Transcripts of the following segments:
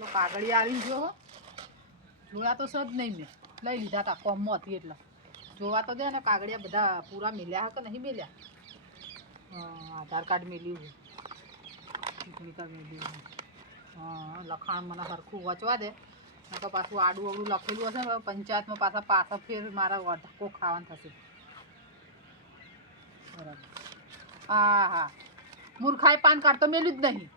પેલો કાગળિયા આવી ગયો જોયા તો સજ નહીં મેં. લઈ લીધા હતા કોમમાં હતી એટલે. જોવા તો દે ને કાગળિયા બધા પૂરા મેલ્યા કે નહીં મેલ્યા? આધાર કાર્ડ મેલ્યું છે. ચૂંટણી કાર્ડ મેલ્યું હા, લખાણ મને સરખું વચવા દે. તો પાછું આડું અવડું લખેલું હશે ને, પંચાયતમાં પાછા પાછા ફેર મારા ધક્કો ખાવાનું થશે. બરાબર. હા હા. મૂર્ખાએ પાન કાર્ડ તો મેલ્યું જ નહીં.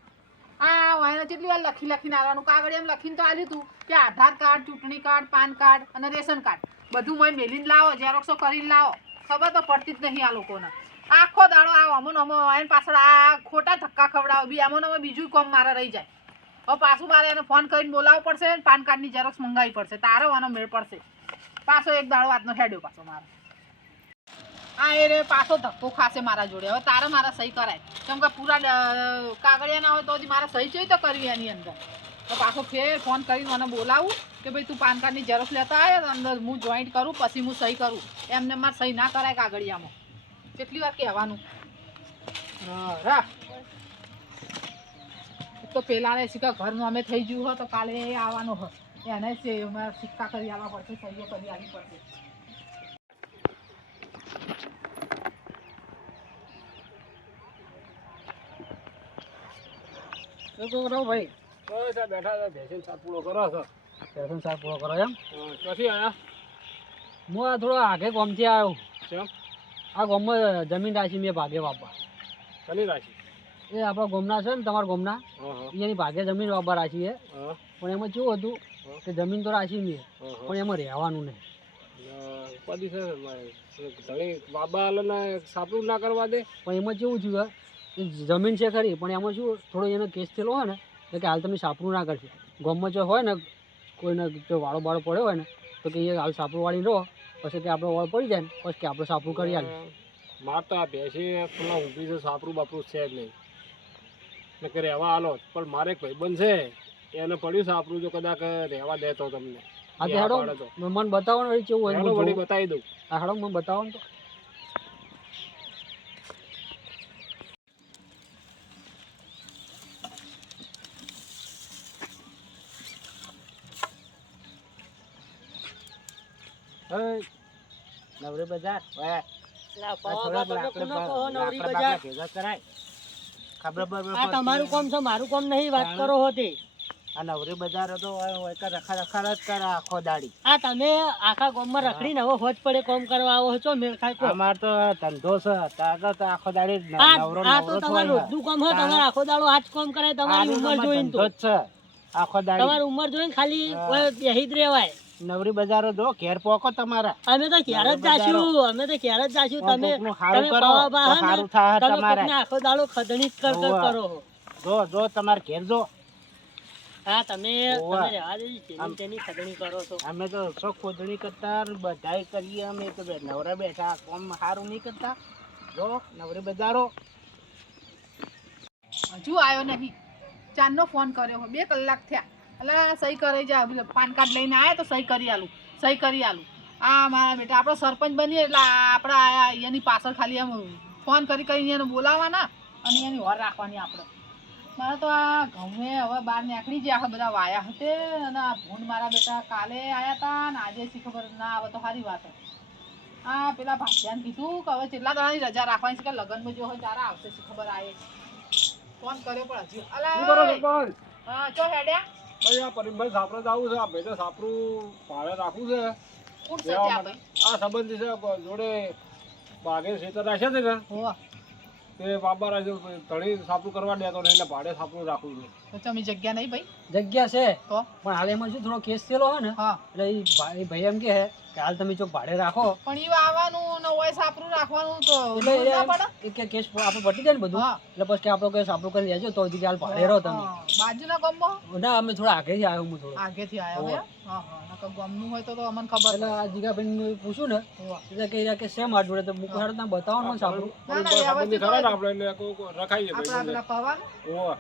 આ વાયના કેટલી વાર લખી લખીને આવવાનું? કાગળ એમ લખીને તો આવ્યું તું કે આધાર કાર્ડ, ચૂંટણી કાર્ડ, પાન કાર્ડ અને રેશન કાર્ડ. બધું મેં મેલીને લાવો ઝેરોક્ષો કરીને લાવો. ખબર તો પડતી જ નહીં આ લોકોને. આખો દાડો આ અમો નમો એને પાછળ આ ખોટા ધક્કા ખવડાવો. બી અમો નમો બીજું કોમ મારે રહી જાય. હવે પાછું મારે એને ફોન કરીને બોલાવવો પડશે પાન કાર્ડની ઝેરોક્ષ મંગાવવી પડશે. તારો આનો મેળ પડશે. પાછો એક દાડો આજનો હેડ્યો પાછો મારો. આ એ રે પાછો ધક્કો ખાશે મારા જોડે. હવે તારે મારા સહી કરાય. કેમ કે પૂરા કાગળિયા ના હોય તો હજી મારે સહી જોઈ તો કરવી એની અંદર. તો પાછો ફેર ફોન કરીને મને બોલાવું કે ભાઈ તું પાન કાર્ડની ઝેરોક્ષ લેતા આવે અંદર હું જોઈન્ટ કરું, પછી હું સહી કરું. એમને મારે સહી ના કરાય કાગળિયામાં. કેટલી વાર કહેવાનું? હા, રા. તો પેલાને સિક્કા ઘરનું અમે થઈ ગયું હોય તો કાલે આવવાનો હોય એને સિક્કા કરી આવવા પડશે, સહીઓ કરી આવી પડશે. શું કરો ભાઈ. બસ આ બેઠા હતા ભેંસીનો સાપ પૂરો કરો છો. ભેસન સાત પૂરો કરો એમ? ક્યાંથી હું આ થોડો આગે ગોમથી આવ્યો કેમ? આ ગોમમાં જમીન રાશી મેં ભાગે વાપા શનિ રાશિ? એ આપણા ગોમના છે ને તમારા ગોમના? એની ભાગે જમીન વાપા રાશી છે. પણ એમાં કેવું હતું કે જમીન તો રાશી મેં. પણ એમાં રહેવાનું નહીં. ઉપાધિ છે ને બાબા સાપડું ના કરવા દે. પણ એમાં કેવું થયું જમીન છે ખરી પણ એમાં શું થોડો એનો કેસ થયેલો હોય ને એટલે કે હાલ તમે સાપરું ના કરશો ગામમાં જો હોય ને કોઈને જો વાળો બાળો પડ્યો હોય ને તો કે એ હાલ સાપરું વાળી રહો પછી કે આપણો વાળ પડી જાય ને પછી કે આપણે સાપરું કરી આલે માર તો આ ભેંસી પેલા ઊંઘી છે સાપરું બાપરું છે જ નહીં. ને કે રહેવા હાલો પણ મારે એક ભાઈબંધ છે એને પડ્યું સાપરું જો કદાચ રહેવા દેતો તમને. હા તે હેડો મને બતાવો ને કેવું હોય. બતાવી દઉં. હેડો મને બતાવો ને તો નવરી બજાર ઓય, આ આ થોડાક લાકડા પર- લાકડા બાકડા ભેગા કરાય. ખબર બબર પડતી તમારું કામ છે મારું કામ નહીં વાત કરો હોતી. આ નવરી બજાર રખા રખા જ કરે આખો દાડી. આ તમે આખા ગામમાં રખડીને હવે હોજ પડે કામ કરવા આવો છો મેળ ખાય અમાર તો ધંધો છે તારે તો આખો દાડી નવરો આ તો તમારું રોજનું કામ હોય તમારે આખો દાડો આજ કોમ કરે તમારી ઉમર જોઈને તો. આખો દાડી. તમારી ઉંમર જોઈને ખાલી. બેહી જ રહેવાય. નવરી બજારો જો ઘેર પોકો તમારા. અમે તો ક્યારે જ જાશું અમે તો ક્યારે જ જાશું. તમે સારું કરો હારું થાય તમારે. આખો દાડો ખદણી જ કર કર કરો. જો જો તમારે ઘેર જો. હા તમે તમે રહેવા દેજો તેની ખદણી કરો છો. અમે તો શો ખોદણી કરતા બધાય કરીએ અમે તો નવરા બેઠા કોમ સારું નહીં કરતા. જો નવરી બજારો. હજુ આવ્યો નહીં. ચાંદનો ફોન કર્યો બે કલાક થયા. એટલે સહી કરી જા પાન કાર્ડ લઈને આવ્યા તો સહી કરી આલું સહી કરી આલું. આ મારા બેટા આપણો સરપંચ બનીએ એટલે આપણા એની પાછળ ખાલી એમ ફોન કરી કરીને એને બોલાવવાના અને એની હોર રાખવાની આપણે. મારે તો આ ગમે હવે બહાર નીકળી ગયા બધા વાયા હતે અને આ ભૂંડ મારા બેટા કાલે આવ્યા હતા ને આજે શી ખબર? ના આવે તો સારી વાત આ પેલા ભાગ્યાને કીધું કે હવે કેટલા દાડાની રજા રાખવાની છે કે લગ્નમાં જો હોય ત્યારે આવશે શી ખબર આવે ફોન કર્યો પણ હજી. અલા કરો હા ચો હેડ્યા? ભાઈ આ પરિમભાઈ સાપરા જવું છે આ ભાઈ તો સાપરું ભાડે રાખવું છે. આ સંબંધી છે જોડે બાગે ખેતર રાખ્યા છે ને. તે બાબા રાખે તળી સાપરું કરવા દેતો નહીં એટલે ભાડે સાપરું રાખવું છે તો તમે જગ્યા નહીં ભાઈ? જગ્યા છે. તો? પણ હાલ એમાં શું થોડો કેસ થયેલો હોય ને એટલે ઈ ભાઈ ભાઈ એમ કે કે હાલ તમે ચોક ભાડે રાખો. પણ ઈ આવવાનું ને ઓય સાપરું રાખવાનું તો એટલે કે કેસ આપણે પટી જાય ને બધું. એટલે પછી કે આપણો કેસ આપણો કરી લેજો તો હજી હાલ ભાડે રહો તમે. બાજુના ગામમાં ના અમે થોડા આગેથી આવ્યો હું થોડો. આગેથી આયા હોય હા હા ગામનું હોય તો તો અમને ખબર એટલે આ જીગાભાઈ પૂછ્યું ને. એટલે કે કે શેમ આ જોડે? તો તમે બતાવો ને. આપણે રખાઈએ ભાઈ પવાન? ઓવા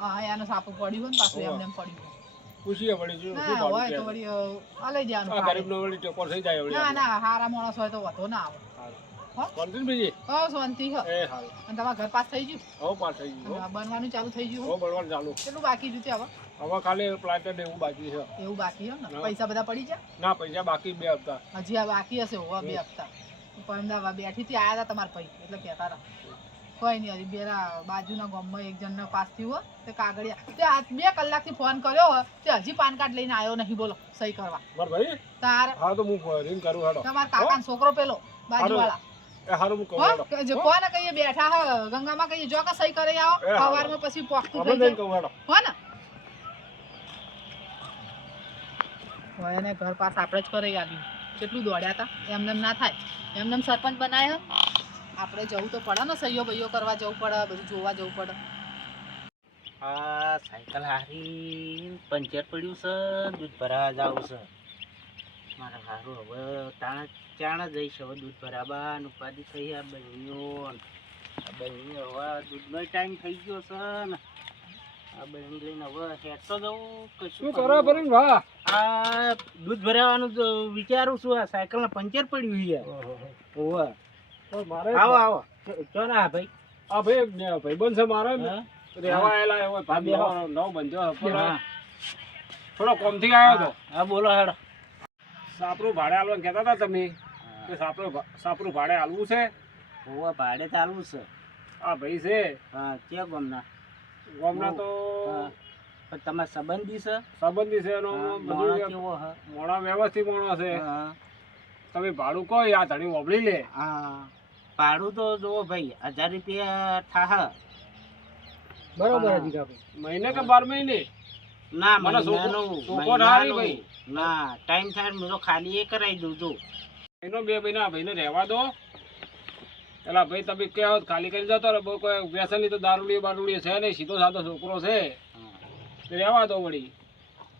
હા એનું સાપું પડ્યું ને પાછું એમને એમ પડ્યું હોય. પૂછીએ વળી શું શું ના હોય તો વળી આ લઈ જવાનું આ ભાડે. વળી ટકોર થઈ જાય વળી ના ના હારા માણસ હોય તો વધુ ના આવે. શાંતિ બીજી? હો શાંતિ હો. એ હારું. અને તમારા ઘર પાસ થઈ ગયું? હવે પાસ થઈ ગયું બનવાનું ચાલુ થઈ ગયું બળવાનું ચાલુ. કેટલું બાકી હવે? હવે ખાલી ને એવું બાકી છે. એવું બાકી એમ ને? પૈસા બધા પડી જાય ના પૈસા બાકી બે હપ્તા. હજી આ બાકી હશે હોવા બે હપ્તા. અમદાવાદ બેઠી થી આયા હતા તમારા ભાઈ એટલે કહેતા હતા. કોઈ નહીં હજી બેરા બાજુના ગામમાં એક જણને પાસ થયું હોય તે કાગળિયા. તે બે કલાકથી ફોન કર્યો હોય તે હજી પાન કાર્ડ લઈને આવ્યો નહીં બોલો સહી કરવા. ભાઈ? તાર હા તો હું રિંગ કરું હેડો. તમાર કાકાનો છોકરો પેલો બાજુવાળા. એ હારું હું કહું હો હેડો. કે જો કોને કહીએ બેઠા હ ગંગામાં કહીએ જો કે સહી કરી આવો. સવારમાં પછી પોખતું થઈ જાય. હો ને. હોય ઘર પાસ આપણે જ કરી આવ્યું કેટલું દોડ્યા હતા એમને એમ ના થાય. એમને એમ સરપંચ બનાવ્યો આપણે જવું તો પડે ને સહીઓ બહીઓ કરવા જવું પડે બધું જોવા જવું પડે. આ સાયકલ હારી પંચર પડ્યું છે દૂધ ભરાવા જાવું છે. મારે સારું હવે તાણા ચાણા જઈશ હવે દૂધ ભરાવા ઉપાધિ થઈ આ બહેનીઓ ને આ બહેનીઓ હવે દૂધનો ટાઈમ થઈ ગયો છે ને. બહેન દૂધ ભરાવાનું વિચારું છું આ સાયકલમાં પંચર પડ્યું છે. આવો આવો. ચો ના ભાઈ. આ ભાઈ ભાઈ છે મારે? રહેવા આયેલા એવો હો. નવો હતો. થોડો કોમથી આવ્યો હતો હા બોલો હેડો. સાપરું ભાડે આલવાનું કહેતા હતા તમે? કે સાપરું સાપરું ભાડે આલવું છે? ઓવે ભાડે ચાલુ છે. આ ભાઈ છે? હા ક્યાં ગામના? ગોમના તો પણ તમારા સંબંધી છે? સંબંધી છે એનો મોણો વ્યવસ્થિત મોણો છે. હા, તમે ભાડું કહો આ ધણી વબળી લે. હા. ભાડું તો જુઓ ભાઈ હજાર રૂપિયા થાહ. બરોબર હા. હજી કાપી મહિને કે બાર મહિને? ના મને. ભાઈ. ના ટાઈમ થાય હું તો ખાલી એ કરાવી દઉં છું એનો બે મહિના ભાઈને રહેવા દો. પેલા ભાઈ તમે કહો ખાલી કરી જતો રહે બહુ કોઈ વ્યસનની તો દારૂડી બારૂડી છે નહીં સીધો સાધો છોકરો છે. રહેવા દો વળી.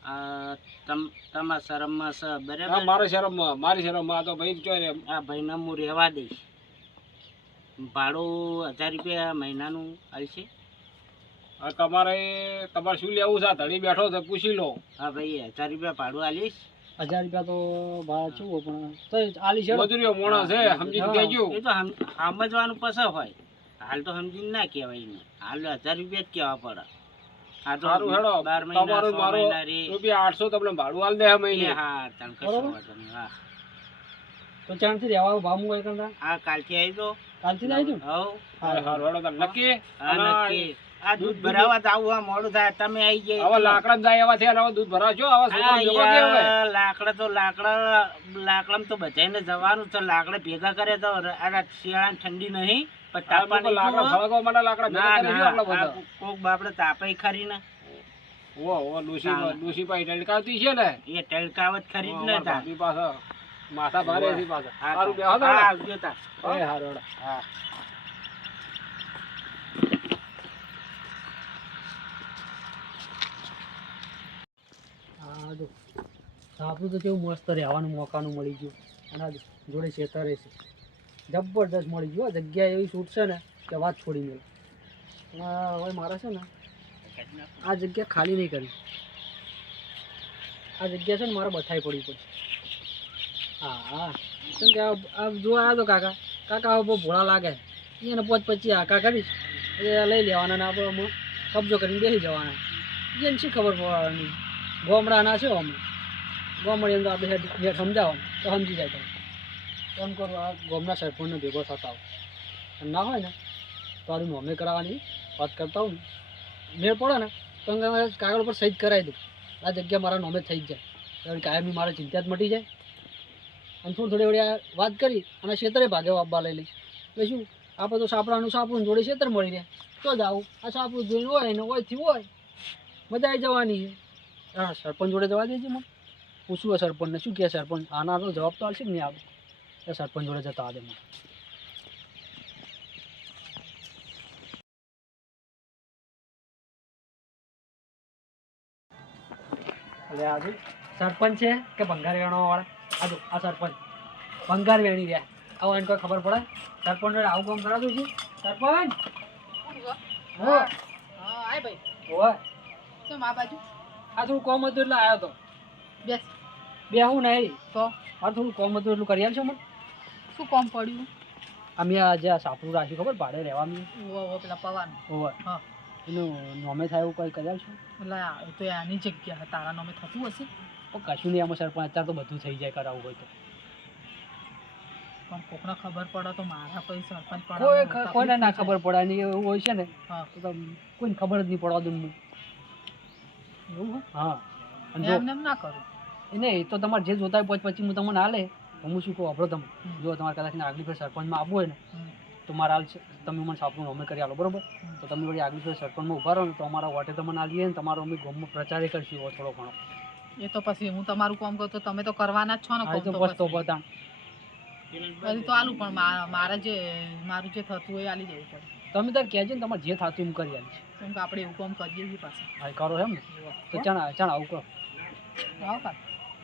આ તમ- તમારા શરમમાં છે બરાબર? મારા શરમમાં મારી શરમમાં તો ભાઈ રે. આ ભાઈને હું રહેવા દઈશ. ભાડું હજાર રૂપિયા મહિનાનું આવશે હવે તમારે તમારે શું લેવું છે? ધણી બેઠો છે પૂછી લો. હા ભાઈ હજાર રૂપિયા ભાડું આલીશ. હજાર રૂપિયા તો ભાડા શું હોય પણ તો આલી છે મજૂરીઓ મોણા છે સમજી દેજો એ તો સમજવાનું પસ હોય. હાલ તો સમજીને ના કહેવાય ને હાલ હજાર રૂપિયા જ કહેવા પડે. હા તો સારું હેડો. બાર મહિના તમારું મારું રૂપિયા આઠસો તમને ભાડું હાલ દે મહિને. હા તને કશો વાંધો નહીં હા. તો ચાણથી રહેવાનું ભાવ મુકાય કરતા હા કાલથી આવી જો કાલથી આવી હા, હેડો નક્કી? હા નક્કી. આ દૂધ ભરાવા જ આવું મોડું થાય તમે આવી જાય હવે લાકડા જાય એવા થયા હવે દૂધ હવે લાકડા તો લાકડા લાકડામાં તો બધાને જવાનું છે લાકડા ભેગા કરે તો આ શિયાળા ઠંડી નહીં પણ તાપા લાકડા. માટે લાકડા ભેગા કરે બધા. કોક બાપડે તાપે ખરી ને ઓ ઓ લુસી. ડોશી પાઈ છે ને? એ ટળકાવત ખરી જ ને અમારા તાર. માથા ભારે છે પાછા. સારું બેહો તો. આવજો તાર. એ હારું, હા. આપણું તો કેવું મસ્ત રહેવાનું મોકાનું મળી ગયું. અને આ જોડે ખેતરે છે. જબરદસ્ત મળી ગયું જગ્યા એવી છૂટશે ને કે વાત છોડી મેળ હવે મારે છે ને આ જગ્યા ખાલી નહીં કરી આ જગ્યા છે ને મારે બથાઈ પડવી પડશે. હા. કેમ કે આ- આ જોવા આવ્યો તો કાકા. કાકા બહુ ભોળા લાગે. એને પોચ પછી હાકા કરીશ એ લઈ લેવાના ને આપણે કબજો કરીને બેસી જવાના. એને શી ખબર પડવાની? ગોમડાના છે અમે. ગોમડી અંદર આપણે હેડ હેડ સમજાવવાનું તો સમજી જાય તમે એમ કરો. આ ગોમના સરપંચને ભેગો થતા ના હોય ને, તો નોમે કરાવવાની વાત કરતા હોઉં ને. મેળ પડે ને, તો કાગળ ઉપર સહી કરાવી દઉં. આ જગ્યા મારા નોમે થઈ જ જાય. કારણ કે કાયમી મારે ચિંતા જ મટી જાય. અને થોડી થોડી વળી વાત કરી અને ક્ષેત્રે ભાગે વાપવા લઈ લઈશ. એટલે શું? આપણે તો સાપડાનું સાપડું જોડે ક્ષેત્ર મળી રહે. તો જ આવું. આ સાપડું જોઈને હોય ને હોયથી હોય, મજા આવી જવાની છે. હા સરપંચ જોડે જવા દેજે મને. પૂછવું હોય સરપંચને, શું કહે સરપંચ? આનાનો જવાબ તો આવશે ને નહીં આવે એ સરપંચ જોડે જતા આવે મને. સરપંચ છે કે ભંગાર વાળા? આ આ સરપંચ ભંગાર વેણી રહ્યા. આવો એને કોઈ ખબર પડે? સરપંચ આવું કામ કરાતું છે? સરપંચ! હા. હા. આય ભાઈ. કેમ આ બાજુ? આ થોડું કોમ હતું એટલે આવ્યો તો. બેસ. બેહું નહીં. તો? મારે થોડું કોમ હતું એટલું કરી આલશો મને. શું કોમ પડ્યું? અમે આ જે સાપરું રાખ્યું ખબર? ભાડે રહેવાનું પેલા પવાનું. હોય હા. એનું નોમે થાય એવું કંઈ કરી આલશું? એટલે આ એ તો આની જગ્યા તારા નામે થતું હશે. પણ કશું નહીં આમાં સરપંચ અત્યારે તો બધું થઈ જાય કરાવવું હોય તો. પણ કોકને ખબર પડે તો મારા કોઈ સરપંચ કોઈને ના ખબર પડે એવું હોય છે ને હા. તો કોઈને ખબર જ નહીં પડવા દઉં હું એવું હા. એમને ના કરું એને એ તો તમારે જે જોતા હોય પછી હું તમને હાલે. હું શું કહું આપણો તમે જો તમારે કદાચ આગલી ફેર સરપંચમાં આવવું હોય ને તો મારે છે- તમે મને સાપનું અમે કરી આલો બરોબર? તો તમે વળી આગલી ફેર સરપંચમાં ઊભા રહો ને તો અમારા વોટે તમને આલીએ ને તમારો અમે ગોમમાં પ્રચારે કરશું થોડો ઘણો. એ તો પછી હું તમારું કામ કરું તો તમે તો કરવાના જ છો ને કામ તો તો બસ તો પછી. તો આલું પણ મારા જે મારું જે થતું હોય આલી જવું પડે. તમે તાર કહેજો ને તમારે જે થતું એમ કરી આલી કેમ કે આપણે એવું કામ કરીએ છીએ પાછા. હા કરો એમ ને. તો ચણા ચણા આવું કરો. આવો કાલ.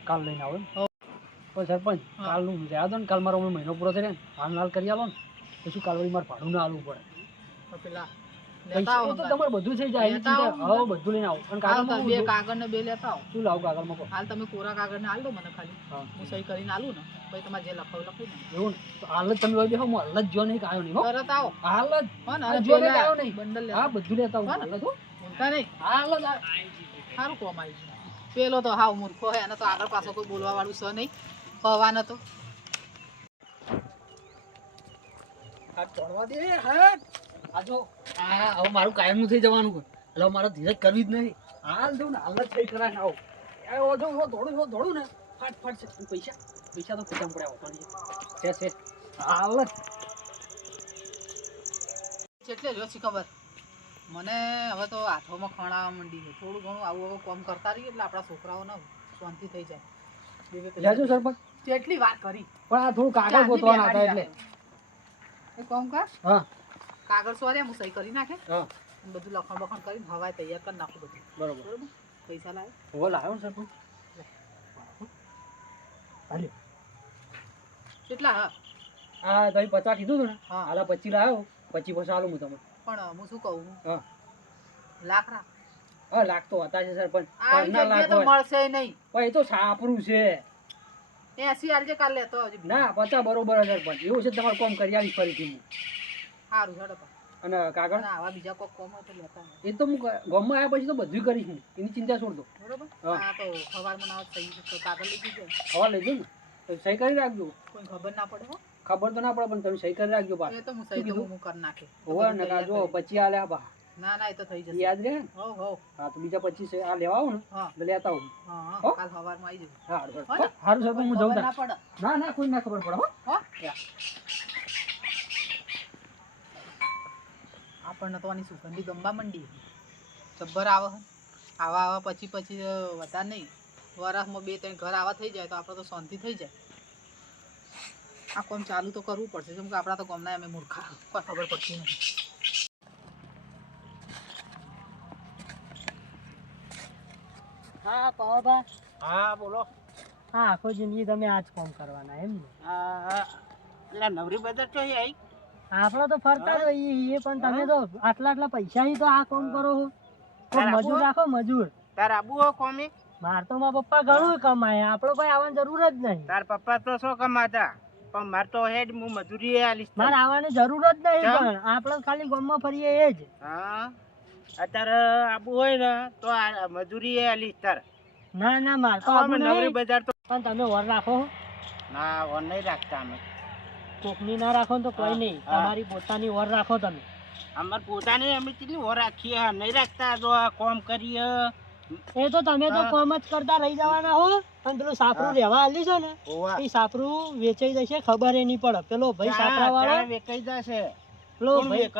કાલ લઈને આવો. પણ સરપંચ કાલનું રહ્યા દો ને? કાલ મારો મહિનો પૂરો થઈ ને હાલ હાલ કરી આલો ને. શું કાલ વળી મારે ભાડું ના આલવું પડે? પેલા પૈસા તો તમારે બધું થઈ જાય એની લેતા ચિંતા આવો. હવે બધું લઈને આવો. પણ હાલ બે કાગળ ને બે લેતા આવો. શું લાવું કાગળમાં કહો? હાલ તમે કોરા કાગળ ને હાલ દો મને ખાલી. હા. હું સહી કરીને આલું ને. પછી તમારે જે લખાવું લખી દો. એવું ને? હાલ જ તમે વળી બેહો હું હાલ જ જો નહીં આવ્યો નહીં તરત આવો. હાલ જ. હો ને આ અને જો ને આવ્યો નહીં. બંડલ હા બધું લેતા આવું. હાલ જ હો. નહીં. હાલ જ સારું કોમ આવી પેલો તો હાવ મૂર્ખો હે એને તો આગળ પાછો કોઈ બોલવા વાળું છે નહીં. પવાને તો. આ ચડવા દે હાથ. આ જો આ હવે મારું કાયમનું થઈ જવાનું એટલે મારે ધીરજ કરવી જ નહીં. હાલ દઉં ને હાલ જ થઈ કરાય આવો. એ ઓ જો દોડું ઓ દોડું ને. ફાટ ફાટ છે. પૈસા પૈસા તો ખોટામાં પડ્યા હોતા છે છે. હાલ જ. એટલે જો છે ખબર. મને હવે તો હાથોમાં ખણાવા માંડી છે. થોડું ઘણું આવું આવું કોમ કરતા રહીએ એટલે આપણા છોકરાઓને શાંતિ થઈ જાય. લેજો સરપંચ. કેટલી વાત કરી. પણ આ થોડું કાગળ ચાંદની ગોતવાના હતા એટલે. રાખો. એક કર. હા. કાગળ સોરે હું સહી કરી નાખે. બધું લખણ બખણ કરીને હવાય તૈયાર કરી નાખું બધું. બરોબર. પૈસા લાવે હો લાવ્યો સરપંચ. કેટલા? હા તમે પચાસ કીધું હતું ને? હા. હાલા પચી લાવ્યો પછી પછી આલું હું તમને. પણ હું શું કહું? હા. લાખ રાખ હા લાગતો હતા છે સર પણ લાખ તો. મળશે નહીં. પણ એ તો સાપરું છે. એસી આલજે કાલ લેતો ના પચાસ બરોબર હજાર પણ એવું છે તમારે કોમ કરી આવીશ ફરીથી હું. સારું હેડો અને કાગળ? આવા બીજા કોક કોમ હોય તો લેતા એ તો હું ગામમાં આવ્યા પછી તો બધું કરીશ હું. એની ચિંતા છોડ દો. બરોબર? હા. તો સવારમાં ના થઈ તો કાગળ લઈ જજો. હવા લઈ ને. સહી કરી રાખજો. કોઈ ખબર ના પડે ખબર તો ના પડે પણ તમે સહી કરી રાખજો પાછું. એ તો હું સહી હું કરી નાખે. હોવા ને જો પછી આ લ્યા બા. ના ના એ તો થઈ જશે. યાદ રહે હો હો હા તો બીજા પચીસ આ લેવા આવું ને લેતા આવું. હા કાલ સવારમાં આવી જજો. હા સારું હો જાઉં ના ના કોઈ ના ખબર પડે હો. હો? યા. નહોતો આની સુગંધી ગમવા મંડી જબ્બર આવે આવા આવા પછી પછી વધારે નહીં. વરસમાં બે ત્રણ ઘર આવા થઈ જાય તો આપણે તો શાંતિ થઈ જાય. આ કોમ ચાલુ તો કરવું પડશે. કેમ કે આપણા તો ગમના અમે મૂર્ખા. કોઈ ખબર પડતી નથી. હા પાવાભા? હા બોલો. હા આખો જિંદગી તમે આ જ કોમ કરવાના એમ ને? આ એટલે નવરી બજાર તો આવી આપણે તો ફરતા હોય હોઈએ પણ તમે તો આટલા આટલા પૈસા તો આ કોમ કરો મજૂર રાખો મજૂર. તાર આબુ હો કોમી? માર તો મારા પપ્પા ઘણું કમાય. આપડો કોઈ આવવાની જરૂર જ નહીં. તાર પપ્પા તો શું કમાતા? પણ માર તો હેડ હું મજૂરી આલીશ માર આવવાની જરૂર જ નહીં પણ આપણે ખાલી ગામમાં ફરીએ એ જ. હા? અત્યારે આબુ હોય ને તો આ મજૂરી આલીશ તાર. ના ના માર તો નવરી બજાર તો પણ તમે વર રાખો ના ઓર નહીં રાખતા અમે. કોકની ના રાખો ને તો કોઈ નહીં. તમારી પોતાની ઓર રાખો તમે. અમાર પોતાની અમે કેટલી ઓર રાખીએ? હા, નહીં રાખતા. જો આ કોમ કરીએ. એ તો તમે તો કોમ જ કરતા રહી જવાના હો. અને પેલું સાપરું રહેવા આલી છે ને એ સાપરું વેચાઈ જશે ખબર એ નહીં પડે પેલો ભાઈ સાપરા વાળો વેચાઈ જશે. પેલો ભાઈ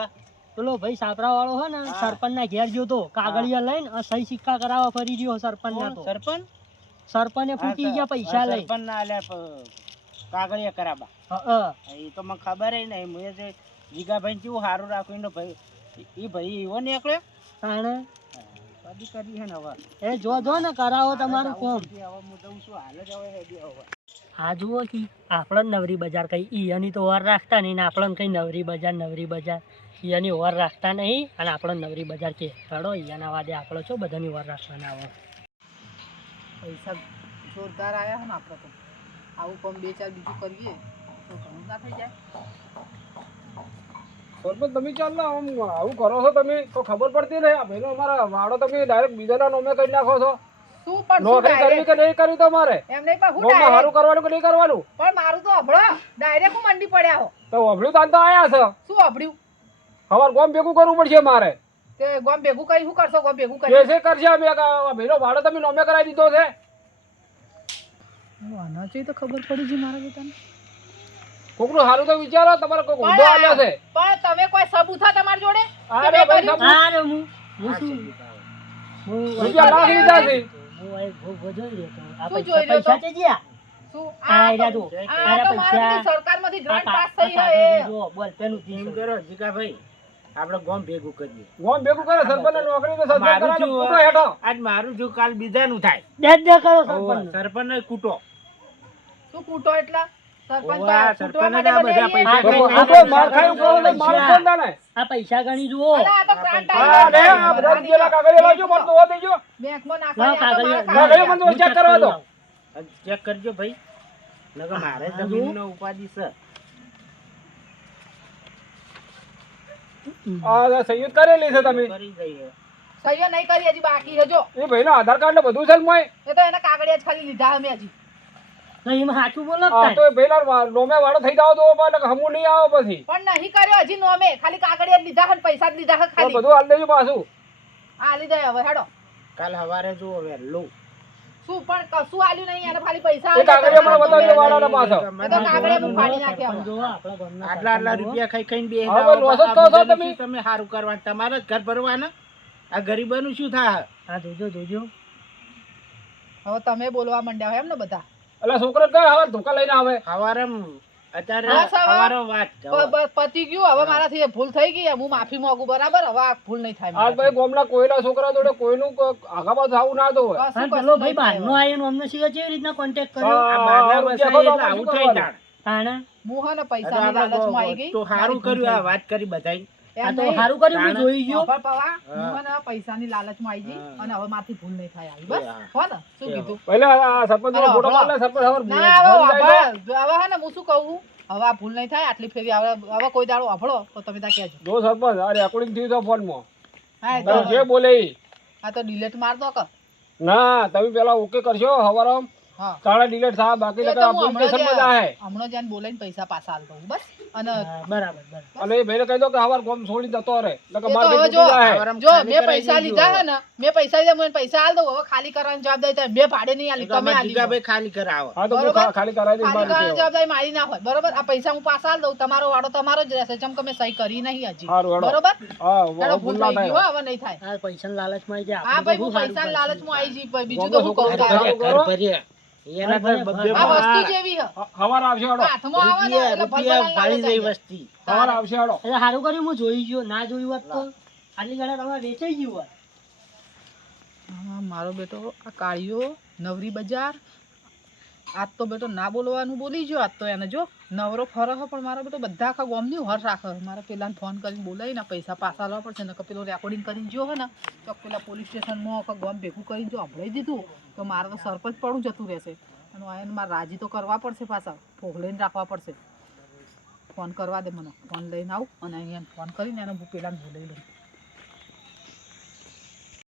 પેલો ભાઈ સાપરા વાળો હોય ને સરપંચ ના ઘેર ગયો તો કાગળિયા લઈને આ સહી સિક્કા કરાવવા ફરી રહ્યો સરપંચ ના? તો. સરપંચ? સરપંચે ફૂટી ગયા પૈસા લઈ. સરપંચ ના કાગળિયા કરાબા. એ તો મને ખબર હે નહીં. મેં જે જીગાભાઈ કેવું સારું રાખ્યું એનો ભાઈ એ ભાઈ એવો નીકળ્યો? તાણે? કદી કરી હે ને હવે. એ જો જો ને કરાવો તમારું કોમ હવે હું દઉં છું. હાલ જ હવે હેડી હવે. હા જુઓ કી આપણે નવરી બજાર કઈ ઈયાની તો વાર રાખતા નહીં ને આપણે કઈ નવરી બજાર નવરી બજાર. ઈયાની વાર રાખતા નહીં અને આપણે નવરી બજાર કે ચડો ઈયાના વાદે આપણો છો બધાની વાર રાખવાના આવો પૈસા જોરદાર આવ્યા હે ને આપણે તો. આવું કામ બે ચાર બીજું કરીએ તો ઘણું ના થઈ જાય. સરપંચ તમે ચાલ ને આમ આવું કરો છો તમે તો ખબર પડતી નહીં. આ ભાઈનો અમારા વાડો તમે ડાયરેક્ટ બીજાના નોમે કરી નાખો છો. શું પણ નોકરી કરવી કે નહીં કરવી તમારે? એમ નહીં પણ હું સારું કરવાનું કે નહીં કરવાનું? પણ મારું તો અભળો. ડાયરેક્ટ હું મંડી પડ્યા હો. તો અભળ્યું તાન તો આયા છે. શું અભળ્યું? હવાર ગોમ ભેગું કરવું પડશે મારે. તે ગોમ ભેગું કરી શું કરશો? ગોમ ભેગું કરી. છે કરશે અમે ભાઈનો વાડો તમે નોમે કરાવી દીધો છે. આના જોઈ તો ખબર પડી છે મારા બેટાને. કોકનું હારું તો વિચારો તમારે કોક ઊંધો આવ્યો છે. પણ તમે કોઈ સબૂત હતા તમારી જોડે? અરે ભાઈ સબૂત તમે હા રે હું હું શું? હું રૂપિયા લાખ લીધા છે? હું આ ભોગ જોઈ રહ્યો તો. આ પૈસા જોઈ રહ્યો પૈસા તો? છે જ્યાં? શું? આ આ રહ્યા જો. આ આરા તો મારા પૈસા. સરકારમાંથી ગ્રાન્ટ પાસ થઈ આ જો, બોલ, પેલું એમ ત્રીસ કરો જીગાભાઈ આપણે ગોમ ભેગું કરીએ. ગોમ ભેગું કરે સરપંચ નોકરી તો સરપંચ મારું કૂટો હેઠો. આજ મારું જો કાલ બીજાનું થાય. દે દે કરો સરપંચ સરપંચ કૂટો. શું કૂટો એટલા. તો પૈસા. તો તો ગણી જુઓ. તો તો તો ચેક કરવા દો. ચેક કરજો ભાઈ. નકર મારે ઉપાધિ છે. આ કરેલી છે તમે. દઈએ નહીં કરી હજી બાકી છે જો. એ ભાઈનો આધાર કાર્ડ ને બધું છે મોય? એ તો એના કાગળિયા જ ખાલી લીધા અમે હજી. તો સાચું બોલો હા, તો એ નોમે વાળો થઈ જાવ તો પણ હમું નહીં આવો પછી. પણ નહીં કર્યો હજી નોમે. ખાલી કાગળિયા લીધા છે પૈસા જ લીધા છે ખાલી. બધું હાલ દેજો પાછું. આ લીધા હવે હેડો. કાલ સવારે જુઓ વહેલું શું પણ કશું આલ્યું નહીં એને ખાલી પૈસા એ કાગળિયા મને બતાવજો વાળાના પાછો. તો કાગળિયા હું ફાડી નાખ્યા આપણા આટલા આટલા રૂપિયા ખાઈ ખાઈને બે હવે લોસો જ છો તમે? તમે સારું કરવાનું. તમારે જ ઘર ભરવાના? આ ગરીબોનું શું થાય? હા જોજો જોજો. હવે તમે બોલવા માંડ્યા હોય એમ ને બધા. એટલે છોકરો કઈ હવે ધોકા લઈને આવે. સવારે પતી ગયું. હવે મારાથી ભૂલ થઈ ગઈ. હું માફી માંગુ બરાબર? હવે આ ભૂલ નહીં થાય આજ. ભાઈ ગામના કોઈના છોકરા જોડે કોઈનું આગા બાજુ આવું ના દો પેલો ભાઈ બહારનો આવીને અમને સિવાય કેવી રીતના કોન્ટેક્ટ કર્યો? આ બહારના વસાય એટલે આવું થઈ વાપરશું તાણે. હું હે ને લાલચમાં આવી ગઈ. તો સારું કર્યું આ વાત કરી આ તો. સારું કર્યું હું જોઈ ગયો. પણ પવા હા. હું હે ને પૈસાની લાલચમાં આવી ગઈ અને હવે મારથી ભૂલ નહીં થાય આવી. બસ હો. ને શું કીધું? પહેલા સરપંચ ફોટો હભળો. સરપંચ હવે ના હવે ભૂલી જાય. વાપર. હવે હે ને હું શું કહું? હવે આ ભૂલ નહીં થાય આટલી ફેરી હવે હવે કોઈ દાડો વાપરો તો તમે ત્યાં કહેજો. જો સરપંચ આ રેકોર્ડિંગ થયું ફોનમાં. હા તો જે બોલે. આ તો ડિલેટ માર દો કે. ના તમે પેલા ઓકે કરશો હવારે હા. ડિલેટ થાય બાકી એ નકર તો આ હું. પોલીસ હમણાં બોલાઈને પૈસા પાછા આલ દઉં બસ. અને બરાબર બરાબર. અને એ ભાઈને કહી દો કે હવાર ગોમ છોડી જતો રહે નકર માર ભાઈ જો તૂટી જાહે. હવારમાં જો ખાલી મેં પૈસા. લીધા હે ને મેં પૈસા લીધા મને પૈસા આલ દઉં હવે ખાલી કરવાની જવાબદારી તમે મેં ભાડે નહીં આલી તમે આલી દો. ખાલી કરાવો. હા તો ખાલી કરાવી જવાબદારી મારી ના હોય. બરોબર? આ પૈસા હું પાછા આલ દઉં તમારો વાડો તમારો જ રહેશે જેમ કે મેં સહી કરી નહીં હજી. બરોબર? હા ભૂલ ભૂલ થઈ ગયું હવે નહીં થાય. પૈસા પૈસાના લાલચમાં આવી જાય હા ભાઈ હું પૈસા લાલચમાં આવી જઈ બીજું તો હું કહું તારે. એના. વસ્તુ જેવી હવાર આવશે રૂપિયા રૂપિયા ભાળી જઈ વસ્તી. હવાર આવશે હેડો. એટલે સારું કર્યું હું જોઈ ગયો. ના જોયું હોત તો આટલી ગાડા તમારે વેચાઈ ગયું હોત. મારો બેટો આ કાળિયો નવરી બજાર આજ તો બેટો ના બોલવાનું બોલી ગયો, આજ તો એને જો નવરો ફરો હે પણ મારો બેટો બધા આખા ગોમની હર રાખે. મારે પેલાને ફોન કરીને બોલાવીને પૈસા પાછા લેવા પડશે ને પેલો રેકોર્ડિંગ કરીને જો હે ને, તો પેલા પોલીસ સ્ટેશનમાં આખા ગોમ ભેગું કરીને જો સંભળાઈ દીધું, તો મારે તો સરપંચ પડું જતું રહેશે. અને એને મારે રાજી તો કરવા પડશે પાછા ફોગલાઈને રાખવા પડશે. ફોન કરવા દે મને ફોન લઈને આવું અને અહીંયા ફોન કરીને એને પહેલાં બોલાવી લઉં.